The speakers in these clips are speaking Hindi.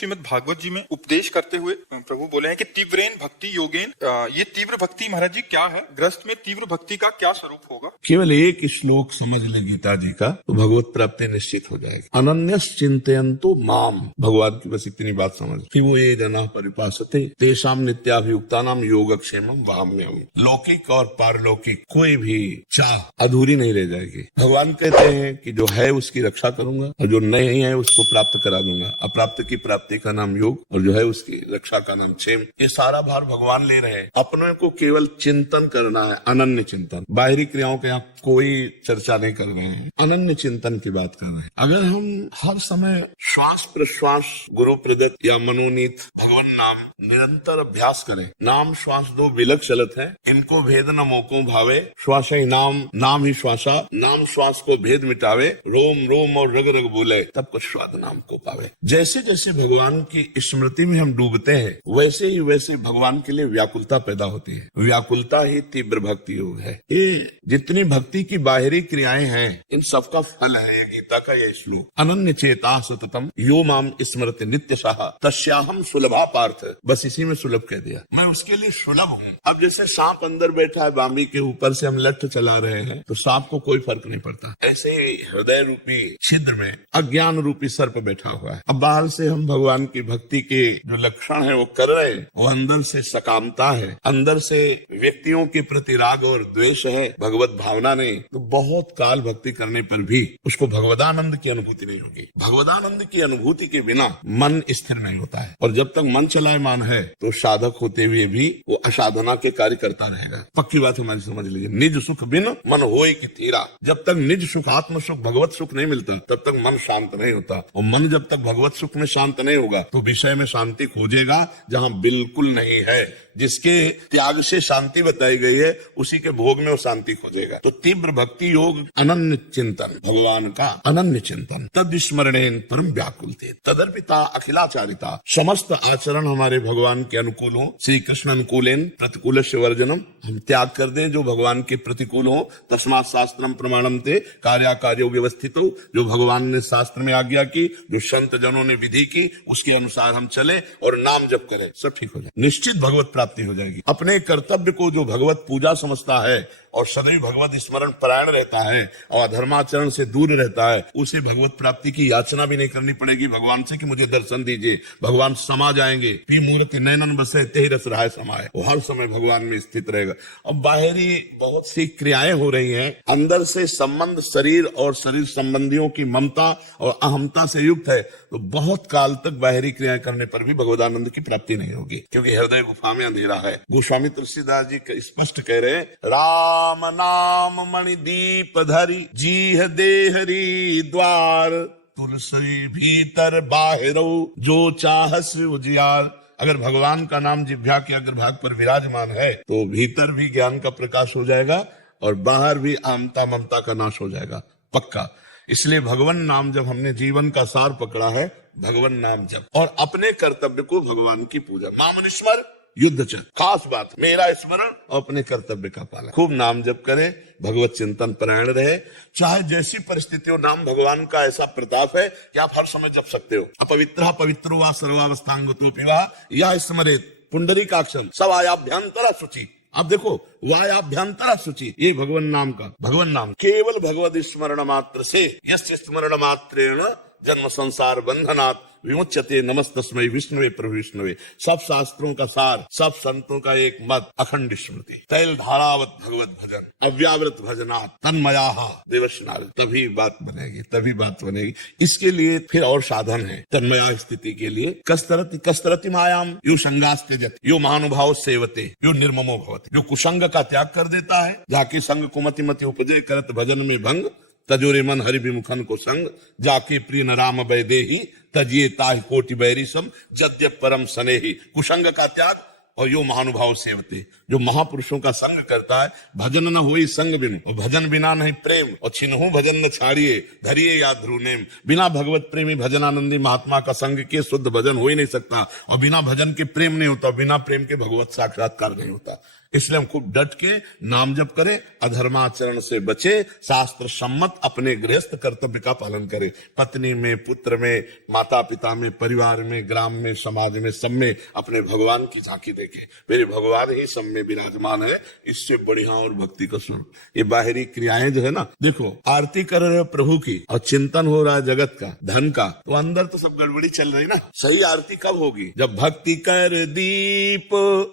श्रीमद् भागवत जी में उपदेश करते हुए प्रभु बोले हैं कि तीव्रेन भक्ति योगेन, ये तीव्र भक्ति महाराज जी क्या है? गृहस्थ में तीव्र भक्ति का क्या स्वरूप होगा? केवल एक श्लोक समझ ले गीता जी का तो भगवत प्राप्ति निश्चित हो जाएगी। अनन्यस चिंतयन्तो माम, भगवान की बस इतनी बात समझ कि वो ये जना परिपासते तेषाम नित्याभियुक्तानाम योगक्षेमम वाम्यम। लौकिक और पारलौकिक कोई भी चाह अधूरी नहीं रह जाएगी। भगवान कहते हैं कि जो है उसकी रक्षा करूंगा और जो नहीं है उसको प्राप्त करा दूंगा। अप्राप्त की प्राप्ति का नाम योग और जो है उसकी रक्षा का नाम क्षेम। ये सारा भार भगवान ले रहे हैं। अपने को केवल चिंतन करना है, अनन्य चिंतन। बाहरी क्रियाओं के यहाँ कोई चर्चा नहीं कर रहे हैं, अनन्य चिंतन की बात कर रहे हैं। अगर हम हर समय श्वास प्रश्वास गुरु प्रदत्त या मनोनीत भगवान नाम निरंतर अभ्यास करें। नाम श्वास दो विलग चलत है, इनको भेद न मोको भावे। श्वास ही नाम, नाम ही श्वासा। नाम श्वास को भेद मिटावे, रोम रोम और रग रग बोले, तब कुछ स्वाद नाम को पावे। जैसे जैसे भगवान की स्मृति में हम डूबते हैं वैसे ही वैसे भगवान के लिए व्याकुलता पैदा होती है। व्याकुलता ही तीव्र भक्ति योग है। ये जितनी भक्ति की बाहरी क्रियाएं हैं इन सबका फल है गीता का ये श्लोक। अनन्य चेता सततम यो माम स्मृति नित्यशः तस्याहम सुलभा पार्थ। बस इसी में सुलभ कह दिया, मैं उसके लिए सुलभ हूँ। अब जैसे सांप अंदर बैठा है, बामी के ऊपर से हम लठ चला रहे हैं तो सांप को कोई फर्क नहीं पड़ता। ऐसे ही हृदय रूपी छिद्र में अज्ञान रूपी सर्प बैठा हुआ है। अब बाहर से हम भगवान की भक्ति के जो लक्षण है वो कर रहे हैं, वो अंदर से सकामता है, अंदर से व्यक्तियों के प्रति राग और द्वेष है, भगवत भावना नहीं। तो बहुत काल भक्ति करने पर भी उसको भगवदानंद की अनुभूति नहीं होगी। भगवदानंद की अनुभूति के बिना मन स्थिर नहीं होता है और जब तक मन चलायमान है तो साधक होते हुए भी वो असाधना के कार्य करता रहेगा। पक्की बात हमारी समझ लीजिए। निज सुख बिन मन होए कि तीरा। जब तक निज सुख आत्म सुख भगवत सुख नहीं मिलता तब तक मन शांत नहीं होता और मन जब तक भगवत सुख में शांत नहीं होगा तो विषय में शांति खोजेगा जहाँ बिल्कुल नहीं है। जिसके त्याग से शांति बताई गई है उसी के भोग में वो शांति खोजेगा। तो तीव्र भक्ति योग अनन्य चिंतन, भगवान का अनन्य चिंतन। तद स्मरणेन परम व्याकुलते तदर्पिता अखिलाचारिता। समस्त आचरण हमारे भगवान के अनुकूल हो। श्री कृष्ण अनुकूलेन प्रतिकूल से वर्जनम। हम त्याग कर दें जो भगवान के प्रतिकूल हो। तस्मात् शास्त्रम प्रमाणम ते कार्याकार्यो व्यवस्थित हो। जो भगवान ने शास्त्र में आज्ञा की, जो संत जनों ने विधि की, उसके अनुसार हम चले और नाम जप करें, सब ठीक हो जाए। निश्चित भगवत प्राप्ति हो जाएगी। अपने कर्तव्य को जो भगवत पूजा समझता है और सदैव भगवत स्मरण परायण रहता है और अधर्माचरण से दूर रहता है, उसे भगवत प्राप्ति की याचना भी नहीं करनी पड़ेगी भगवान से कि मुझे दर्शन दीजिए। भगवान समा जाएंगे। पी मूर्ति नैनन बसे तेहि रस रहाय समाये। वो हर समय भगवान में स्थित रहेगा। अब बाहरी बहुत सी क्रियाएं हो रही हैं, अंदर से संबंध शरीर और शरीर संबंधियों की ममता और अहमता से युक्त है तो बहुत काल तक बाहरी क्रियाएं करने पर भी भगवदानंद की प्राप्ति नहीं होगी, क्योंकि हृदय गुफा में अंधेरा है। गोस्वामी तुलसीदास जी स्पष्ट कह रहे हैं, राम नाम मणि दीप धरी जीह देहरी द्वार तुलसी भीतर बाहिरो जो चाहस उजियार। अगर भगवान का नाम जिह्वा के अग्रभाग पर विराजमान है तो भीतर भी ज्ञान का प्रकाश हो जाएगा और बाहर भी आमता ममता का नाश हो जाएगा, पक्का। इसलिए भगवान नाम जब हमने जीवन का सार पकड़ा है, भगवान नाम जप और अपने कर्तव्य को भगवान की पूजा। नाम स्मर युद्ध चल। खास बात, मेरा स्मरण और अपने कर्तव्य का पालन। खूब नाम जप करें, भगवत चिंतन परायण रहे। चाहे जैसी परिस्थिति हो, नाम भगवान का ऐसा प्रताप है कि आप हर समय जप सकते हो। अपवित्र पवित्रो वा सर्वावस्थांगतो पिवा या स्मरेत पुंडरीकाक्षम सवायाभ्यंतर शुचि। अब देखो, वायाभ्यंतर शुचि, ये भगवान नाम का भगवान नाम। केवल भगवत स्मरण मात्र से यस्य स्मरण मात्रेण जन्म संसार बंधनात् विमुच्यते नमस्तस्मै विष्णुवे प्रभु विष्णुवे। सब शास्त्रों का सार, सब संतों का एक मत, अखंड स्मृति, तैल धारावत भगवत भजन, अव्यावृत भजनात् तन्मयाः देवस्नाल। तभी बात बनेगी, तभी बात बनेगी। इसके लिए फिर और साधन है। तन्मया स्थिति के लिए कस्तरति मायाम यो संगास त्यजति यो महानुभाव सेवते यो निर्ममो भवति। जो कुसंग का त्याग कर देता है, जाके संग कुमति मति उपजय करत भजन में भंग, तजोरे मन हरि विमुखन को संग, जाके प्रिय न राम वैदेही तजिए ताहि कोटि बैरी सम जद्यप परम स्नेही। कुसंग का त्याग और यो महानुभाव सेवते, जो महापुरुषों का संग करता है। भजन न होई संग बिनु, और भजन बिना नहीं प्रेम, और छिन्हु भजन न छाड़िए धरिए या ध्रुनेम। बिना भगवत प्रेमी भजनानंदी महात्मा का संग के शुद्ध भजन हो ही नहीं सकता और बिना भजन के प्रेम नहीं होता, बिना प्रेम के भगवत साक्षात्कार नहीं होता। इसलिए हम खूब डट के नाम जप करें, अधर्माचरण से बचे, शास्त्र सम्मत अपने गृहस्थ कर्तव्य का पालन करें। पत्नी में, पुत्र में, माता पिता में, परिवार में, ग्राम में, समाज में, सब में अपने भगवान की झांकी देखें। मेरे भगवान ही सब में विराजमान है। इससे बढ़िया और भक्ति का स्वरूप। ये बाहरी क्रियाएं जो है ना, देखो आरती कर रहे हो प्रभु की और चिंतन हो रहा है जगत का, धन का, तो अंदर तो सब गड़बड़ी चल रही ना। सही आरती कब होगी? जब भक्ति कर दीप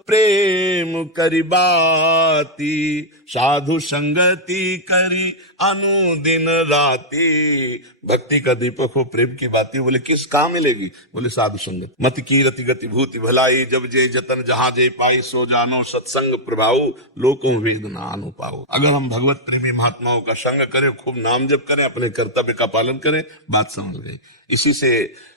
प्रेम करी बाती, साधु संगति करी अनुदिन राती। भक्ति का दीपक हो, प्रेम की बाती। बोले किस काम मिलेगी? बोले साधु संगत। मत की रति गति भूति भलाई, जब जे जतन जहां जे पाई, सो जानो सत्संग प्रभाऊ, लोकों वेद ना अनु पाओ। अगर हम भगवत प्रेमी महात्माओं का संग करें, खूब नाम जप करें, अपने कर्तव्य का पालन करें, बात समझ गए। इसी से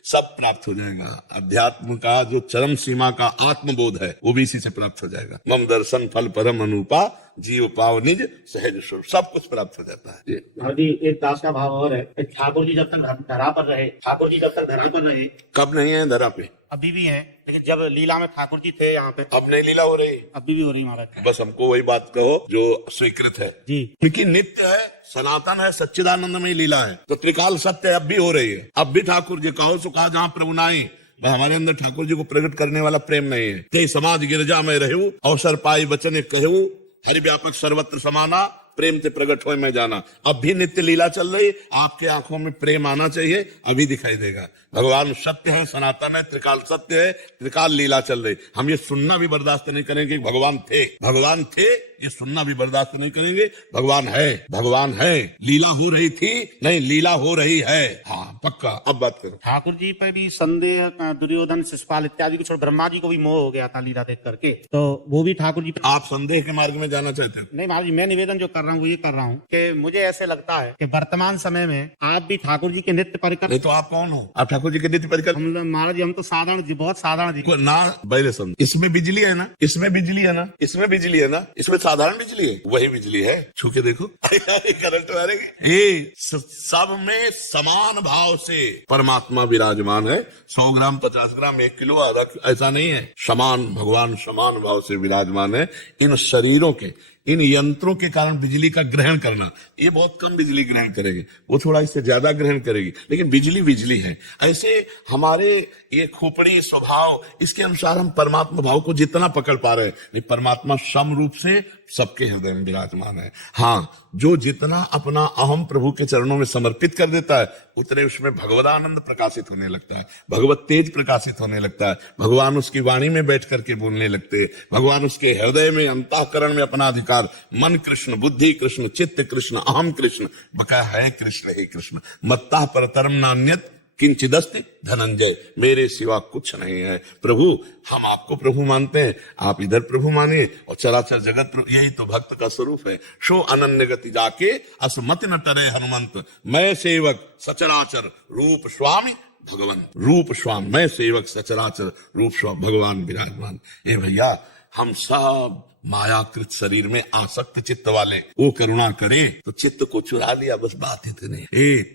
सब प्राप्त हो जाएगा। अध्यात्म का जो चरम सीमा का आत्मबोध है वो भी इसी से प्राप्त हो जाएगा। मम दर्शन फल परम अनुपा, जीव पाव निज सहज स्वरूप, सब कुछ प्राप्त हो जाता है। जी एक दास का भाव और है, ठाकुर जी जब तक धरा पर रहे, ठाकुर जी जब तक धरा पर रहे, कब नहीं है धरा पे? अभी भी है, लेकिन जब लीला में ठाकुर जी थे यहाँ पे, अब नहीं लीला हो रही, अभी भी हो रही महाराज। बस हमको वही बात कहो जो स्वीकृत है जी, क्योंकि नित्य है, सनातन है, सच्चिदानंद में लीला है, तो त्रिकाल सत्य अब भी हो रही है। अब भी ठाकुर जी कहो सो कहा जहाँ प्रभु नाई, हमारे अंदर ठाकुर जी को प्रकट करने वाला प्रेम नहीं है। ते समाज गिरजा में रहू, अवसर पाई वचन कहू, हरि व्यापक सर्वत्र समाना, प्रेम से प्रकट हो मैं जाना। अब भी नित्य लीला चल रही, आपके आंखों में प्रेम आना चाहिए, अभी दिखाई देगा। भगवान सत्य है, सनातन है, त्रिकाल सत्य है, त्रिकाल लीला चल रही। हम ये सुनना भी बर्दाश्त नहीं करेंगे कि भगवान थे, भगवान थे, ये सुनना भी बर्दाश्त नहीं करेंगे। भगवान है, भगवान है। लीला हो रही थी नहीं, लीला हो रही है। हाँ पक्का। अब बात करो। ठाकुर जी पे भी संदेह, दुर्योधन, शिशुपाल इत्यादि को छोड़ ब्रह्मा जी को भी मोह हो गया था लीला देख करके, तो वो भी ठाकुर जी पे। आप संदेह के मार्ग में जाना चाहते हो? नहीं महाराज जी, मैं निवेदन जो कर रहा हूँ वो ये कर रहा हूँ कि मुझे ऐसे लगता है कि वर्तमान समय में आप भी ठाकुर जी के नित्य परिकर। नहीं तो आप कौन हो? आप ठाकुर जी के नित्य परिकर? हम महाराज जी, हम तो साधारण जी, बहुत साधारण जी ना। पहले समझ, इसमें बिजली है ना, इसमें बिजली है ना, इसमें बिजली है ना, इसमें साधारण बिजली है, वही बिजली है। छू के देखो करंट मारेगी। ये सब में समान भाव से परमात्मा विराजमान है। 100 ग्राम, 50 ग्राम, 1 किलो, आधा, ऐसा नहीं है। समान भगवान समान भाव से विराजमान है। इन शरीरों के, इन यंत्रों के कारण बिजली का ग्रहण करना, ये बहुत कम बिजली ग्रहण करेगी, वो थोड़ा इससे ज्यादा ग्रहण करेगी, लेकिन बिजली बिजली है। ऐसे हमारे ये खोपड़ी स्वभाव, इसके अनुसार हम परमात्मा भाव को जितना पकड़ पा रहे हैं, परमात्मा सम रूप से सबके हृदय में विराजमान है। हाँ, जो जितना अपना अहम प्रभु के चरणों में समर्पित कर देता है, उतने उसमें भगवदानंद प्रकाशित होने लगता है, भगवत तेज प्रकाशित होने लगता है। भगवान उसकी वाणी में बैठ करके बोलने लगते, भगवान उसके हृदय में, अंतःकरण में अपना अधिकार, मन कृष्ण, बुद्धि कृष्ण, चित्त कृष्ण, अहम कृष्ण, बका है कृष्ण ही कृष्ण, मत्ता परतरम नान्यत किंचिदस्ति धनंजय, मेरे सिवा कुछ नहीं है। प्रभु, हम आपको प्रभु मानते हैं, आप इधर प्रभु मानिए, और चराचर जगत प्रभु, यही तो भक्त का स्वरूप है। शो अनन्य गति जाके असमति न टरे हनुमंत, मैं सेवक सचराचर रूप स्वामी भगवान, रूप स्वामी, मैं सेवक सचराचर रूप स्वामी भगवान विराजमान। ए भैया, हम सब मायाकृत शरीर में आसक्त चित्त वाले, वो करुणा करे तो चित्त को चुरा लिया, बस बात इतनी।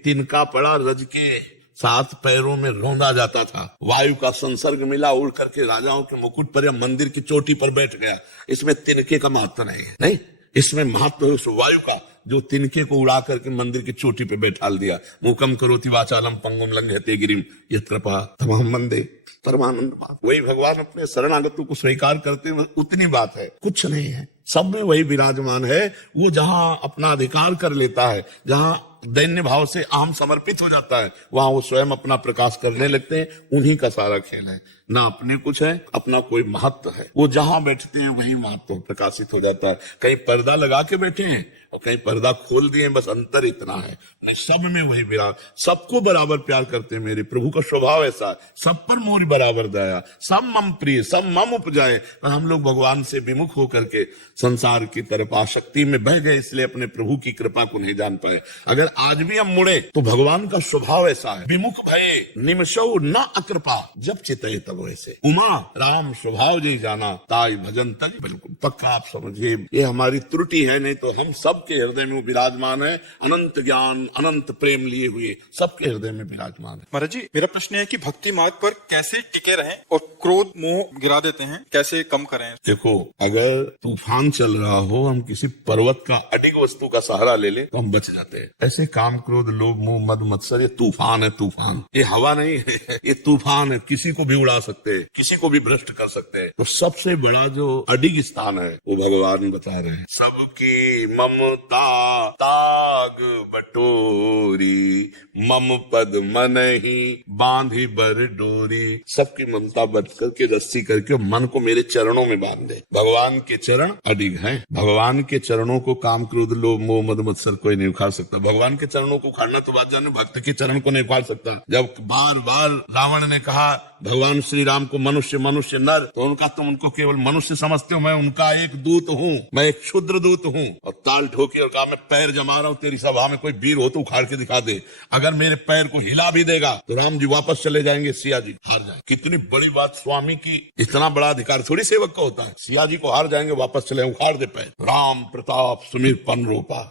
तिनका पड़ा रज के 7 पैरों में रौंदा जाता था, वायु का संसर्ग मिला, उड़ करके राजाओं के मुकुट पर या मंदिर की चोटी पर बैठ गया। इसमें तिनके का महत्व नहीं है, नहीं, इसमें महत्व है उस वायु का जो तिनके को उड़ा करके मंदिर की चोटी पे बैठाल दिया। मूकम करोति वाचालम पंगुम लंघयते गिरिम यत् कृपा तमहं वंदे परमानंद। वही भगवान अपने शरणागतों को स्वीकार करते हैं, उतनी बात है, कुछ नहीं है। सब में वही विराजमान है। वो जहां अपना अधिकार कर लेता है, जहां दैन्य भाव से अहम समर्पित हो जाता है, वहां वो स्वयं अपना प्रकाश करने लगते हैं। उन्हीं का सारा खेल है, ना अपने कुछ है, अपना कोई महत्व है। वो जहां बैठते हैं वही महत्व प्रकाशित हो जाता है। कहीं पर्दा लगा के बैठे हैं और कहीं पर्दा खोल दिए, बस अंतर इतना है। नहीं, सब में वही विराज, सबको बराबर प्यार करते हैं। मेरे प्रभु का स्वभाव ऐसा है, सब पर मोरी बराबर दया, सब मम प्रिय, सब मम उपजाए। पर हम लोग भगवान से विमुख होकर के संसार की तरफ आसक्ति में बह गए, इसलिए अपने प्रभु की कृपा को नहीं जान पाए। अगर आज भी हम मुड़े तो भगवान का स्वभाव ऐसा है, विमुख भये निमिषौ न अकृपा, जब चितये तब वैसे। उमा राम स्वभाव जी जाना, ताई भजन तज। बिल्कुल पक्का आप समझिए, ये हमारी त्रुटि है, नहीं तो हम सब सबके हृदय में वो विराजमान है। अनंत ज्ञान अनंत प्रेम लिए हुए सबके हृदय में विराजमान है। महाराज जी, मेरा प्रश्न है कि भक्ति मार्ग पर कैसे टिके रहें और क्रोध मोह गिरा देते हैं, कैसे कम करें? देखो, अगर तूफान चल रहा हो, हम किसी पर्वत का अडिग वस्तु का सहारा ले ले तो हम बच जाते हैं। ऐसे काम क्रोध लोभ मोह मद मत्सर ये तूफान है। तूफान ये हवा नहीं है, ये तूफान है। किसी को भी उड़ा सकते हैं, किसी को भी भ्रष्ट कर सकते हैं। तो सबसे बड़ा जो अडिग स्थान है वो भगवान बता रहे हैं। सबकी ममता ताग बटोरी, मम पद मन ही बांधी बर डोरी। सबकी ममता बट करके रस्सी करके मन को मेरे चरणों में बांध दे। भगवान के चरण अडिग हैं। भगवान के चरणों को काम क्रोध लोभ मोह मद मत्सर कोई नहीं उखाड़ सकता। भगवान के चरणों को उखाड़ना तो बात जाने, भक्त के चरण को नहीं उखाड़ सकता। जब बार बार रावण ने कहा भगवान श्री राम को मनुष्य मनुष्य नर, तो उनका तुम उनको केवल मनुष्य समझते हो, मैं उनका एक दूत हूँ, मैं एक क्षुद्र दूत हूँ। और ताल ठोकी और कहा मैं पैर जमा रहा हूँ, तेरी सभा में कोई वीर हो तो उखाड़ के दिखा दे। अगर मेरे पैर को हिला भी देगा तो राम जी वापस चले जाएंगे, सिया जी हार जाए। कितनी बड़ी बात, स्वामी की इतना बड़ा अधिकार थोड़ी सेवक का होता है। सिया जी को हार जाएंगे, वापस चले, उखाड़ दे पैर। राम प्रताप सुमीर पन रूपा,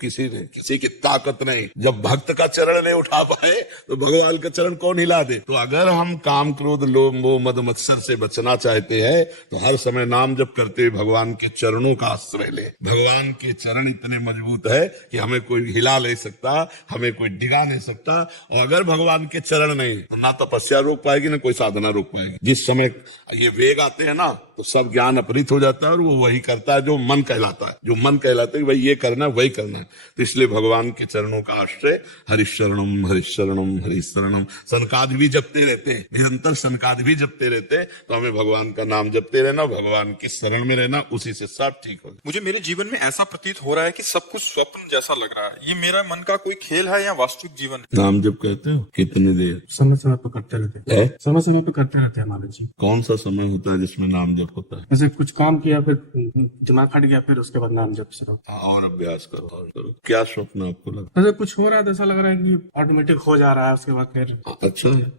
किसी ने किसी की ताकत नहीं। जब भक्त का चरण नहीं उठा पाए तो भगवान का चरण कौन हिला दे। तो अगर हम काम क्रोध लोभ मोह मद मत्सर से बचना चाहते हैं तो हर समय नाम जप करते हुए भगवान के चरणों का आश्रय ले। भगवान के चरण इतने मजबूत है कि हमें कोई हिला नहीं सकता, हमें कोई डिगा नहीं सकता। और अगर भगवान के चरण नहीं तो ना तपस्या रोक पाएगी ना कोई साधना रोक पाएगी। जिस समय ये वेग आते हैं ना तो सब ज्ञान अपहृत हो जाता है और वो वही करता है जो मन कहलाता है। जो मन कहलाता है भाई ये करना है, वही करना है। तो इसलिए भगवान के चरणों का आश्रय, हरिशरणम हरिशरणम हरिशरणम। सनकादि भी जपते रहते हैं, निरंतर सनकादि भी जपते रहते हैं। तो हमें भगवान का नाम जपते रहना, भगवान की शरण में रहना, उसी से सब ठीक हो। मुझे मेरे जीवन में ऐसा प्रतीत हो रहा है कि सब कुछ स्वप्न जैसा लग रहा है। ये मेरा मन का कोई खेल है या वास्तविक जीवन है? नाम जप कहते हो कितनी देर? समय समय पर करते रहते हैं, समय समय पर करते रहते हैं महाराज जी। कौन सा समय होता है जिसमें नाम जप होता है? जैसे कुछ काम किया, फिर दिमाग हट गया, फिर उसके बाद नाम जप से रहो। और अभ्यास करो और करो। क्या स्वप्न आपको लगता जैसे कुछ हो रहा है तो ऐसा लग रहा है कि ऑटोमेटिक हो जा रहा है, उसके बाद फिर है?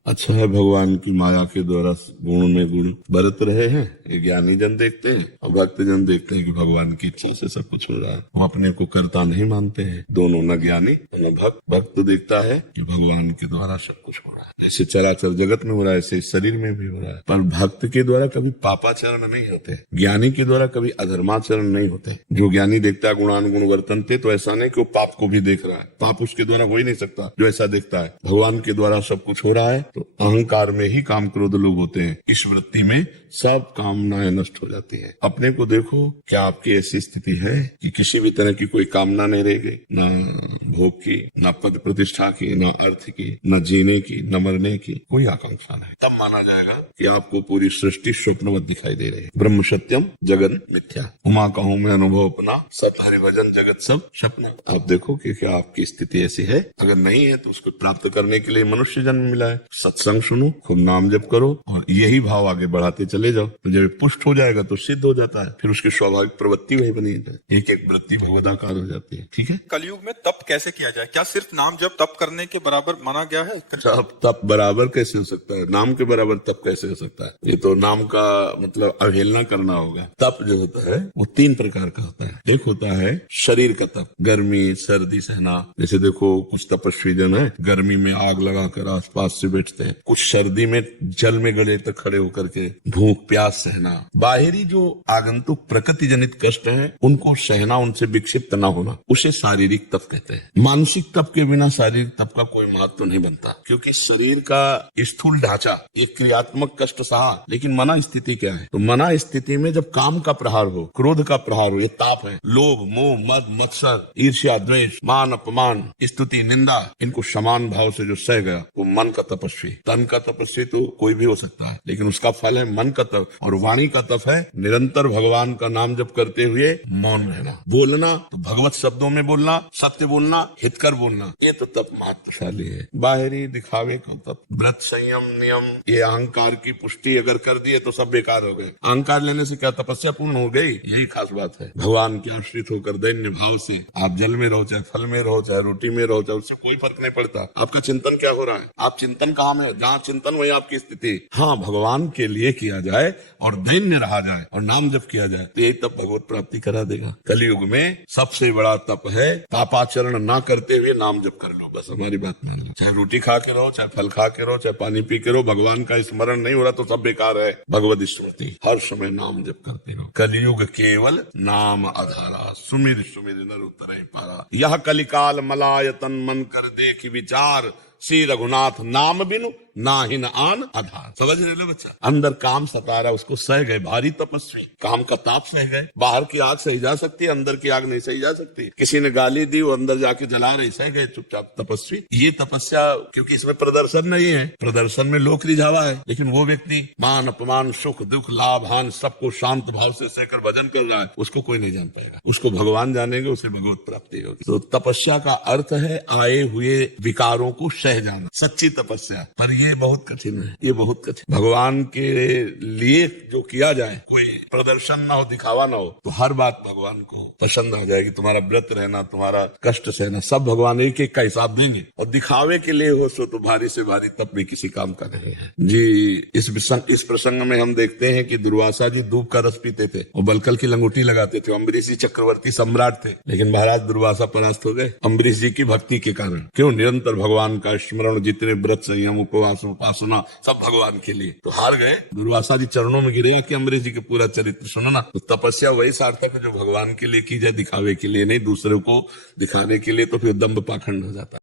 अच्छा है भगवान की माया के द्वारा गुण में गुण बरत रहे हैं। ये ज्ञानी जन देखते हैं और भक्त जन देखते हैं कि भगवान की इच्छा से सब कुछ हो रहा है। हम अपने को कर्ता नहीं मानते हैं। दोनों, न ज्ञानी न भक्त। भक्त देखता है कि भगवान के द्वारा सब कुछ हो रहा है। ऐसे चराचर जगत में हो रहा है, ऐसे शरीर में भी हो रहा है। पर भक्त के द्वारा कभी पापाचरण नहीं होते, ज्ञानी के द्वारा कभी अधर्माचरण नहीं होते। जो ज्ञानी देखता है गुणानुगुण वर्तनते, तो ऐसा नहीं कि वो पाप को भी देख रहा है। पाप उसके द्वारा हो ही नहीं सकता जो ऐसा देखता है। भगवान के द्वारा सब कुछ हो रहा है तो अहंकार में ही काम क्रोध लोग होते हैं। इस वृत्ति में सब कामनाएं नष्ट हो जाती है। अपने को देखो, क्या आपकी ऐसी स्थिति है कि किसी भी तरह की कोई कामना नहीं रह गई? न भोग की, न पद प्रतिष्ठा की, न अर्थ की, न जीने की, न मरने की कोई आकांक्षा नहीं। तब माना जाएगा कि आपको पूरी सृष्टि स्वप्नवत दिखाई दे रही है। ब्रह्म सत्यम जगन मिथ्या, उमा कहूं मैं अनुभव अपना, सत हरिभजन जगत सब सपना। आप देखो कि क्या आपकी स्थिति ऐसी है। अगर नहीं है तो उसको प्राप्त करने के लिए मनुष्य जन्म मिला है। सत्संग सुनो, खूब नाम जप करो और यही भाव आगे बढ़ाते चले जाओ। तो जब पुष्ट हो जाएगा तो सिद्ध हो जाता है। फिर उसकी स्वाभाविक प्रवृत्ति वही बनी है, एक एक वृत्ति भगवदाकार हो जाती है। ठीक है। कलयुग में तप कैसे किया जाए? क्या सिर्फ नाम जप तप करने के बराबर माना गया है? तप बराबर कैसे हो सकता है? नाम के बराबर तप कैसे हो सकता है? ये तो नाम का मतलब अवहेलना करना होगा। तप जो होता है वो 3 प्रकार का होता है। एक होता है शरीर का तप, गर्मी सर्दी सहना। जैसे देखो कुछ तपस्वी जन है, गर्मी में आग लगाकर आसपास से बैठते हैं। कुछ सर्दी में जल में गले तक खड़े होकर के भूख प्यास सहना। बाहरी जो आगंतुक प्रकृति जनित कष्ट है उनको सहना, उनसे विक्षिप्त न होना, उसे शारीरिक तप कहते हैं। मानसिक तप के बिना शारीरिक तप का कोई महत्व नहीं बनता, क्योंकि शरीर का स्थूल ढांचा एक क्रियात्मक कष्ट सहा, लेकिन मना स्थिति क्या है? तो मना स्थिति में जब काम का प्रहार हो, क्रोध का प्रहार हो, ये ताप है। लोभ मोह मद मत्सर ईर्ष्या द्वेष मान अपमान स्तुति निंदा, इनको समान भाव से जो सह गया वो मन का तपस्वी। तन का तपस्वी तो कोई भी हो सकता है, लेकिन उसका फल है मन का तप। और वाणी का तप है निरंतर भगवान का नाम जप करते हुए मौन रहना। बोलना तो भगवत शब्दों में बोलना, सत्य बोलना, हितकर बोलना, ये तो तप महत्वशाली है। बाहरी दिखावे का देखो तब व्रत संयम नियम ये अहंकार की पुष्टि अगर कर दिए तो सब बेकार हो गए। अहंकार लेने से क्या तपस्या पूर्ण हो गई? यही खास बात है। भगवान के आश्रित होकर दैन्य भाव से आप जल में रहो, चाहे फल में रहो, चाहे रोटी में रहो, चाहे उससे कोई फर्क नहीं पड़ता। आपका चिंतन क्या हो रहा है? आप चिंतन कहाँ में है? जहाँ चिंतन वही आपकी स्थिति। हाँ, भगवान के लिए किया जाए और दैन्य रहा जाए और नाम जप किया जाए तो यही तप भगवत प्राप्ति करा देगा। कलयुग में सबसे बड़ा तप है पापाचरण ना करते हुए नाम जप कर लो, बस हमारी बात मान लो। चाहे रोटी खा के रहो, चाहे फल खा के रहो, चाहे पानी पी के रहो, भगवान का स्मरण नहीं हो रहा तो सब बेकार है। भगवत स्मृति हर समय नाम जप करते रहो। कलयुग केवल नाम आधारा, सुमिर सुमिर नर उतरै पारा। यह कलिकाल मलायतन मन कर देख विचार, श्री रघुनाथ नाम बिनु नाहिन आन आधार। समझ रहे लो बच्चा? अंदर काम सता रहा, उसको सह गए। भारी तपस्वी काम का ताप सह गए। बाहर की आग सही जा सकती है, अंदर की आग नहीं सही जा सकती। किसी ने गाली दी, वो अंदर जाके जला रही, सह गए चुपचाप तपस्वी। ये तपस्या, क्योंकि इसमें प्रदर्शन नहीं है, प्रदर्शन में लोक रिझावा है। लेकिन वो व्यक्ति मान अपमान सुख दुख लाभ हान सबको शांत भाव से सहकर भजन कर रहा है, उसको कोई नहीं जान पाएगा। उसको भगवान जानेंगे, उसे भगवत प्राप्ति होगी। तो तपस्या का अर्थ है आए हुए विकारों को सह जाना, सच्ची तपस्या। पर ये बहुत कठिन है, ये बहुत कठिन। भगवान के लिए जो किया जाए, कोई प्रदर्शन ना हो, दिखावा ना हो, तो हर बात भगवान को पसंद आ जाएगी। तुम्हारा व्रत रहना, तुम्हारा कष्ट सहना, सब भगवान एक एक का हिसाब देंगे। और दिखावे के लिए हो सो तो भारी से भारी तप भी किसी काम का नहीं है जी। इस प्रसंग में हम देखते हैं कि दुर्वासा जी दूब का रस पीते थे और बलकल की लंगोटी लगाते थे। अम्बरीश जी चक्रवर्ती सम्राट थे, लेकिन महाराज दुर्वासा परास्त हो गए अम्बरीश जी की भक्ति के कारण। क्यों? निरंतर भगवान का स्मरण, जितने व्रत संयम उपवास उपासना सब भगवान के लिए। तो हार गए। दुर्वासा जी चरणों में गिरेगा कि अम्बरीश जी के पूरा चरित्र सुनो ना। तो तपस्या वही सार्थक है जो भगवान के लिए की जाए, दिखावे के लिए नहीं, दूसरे को दिखाने के लिए तो फिर दम्भ पाखंड हो जाता है।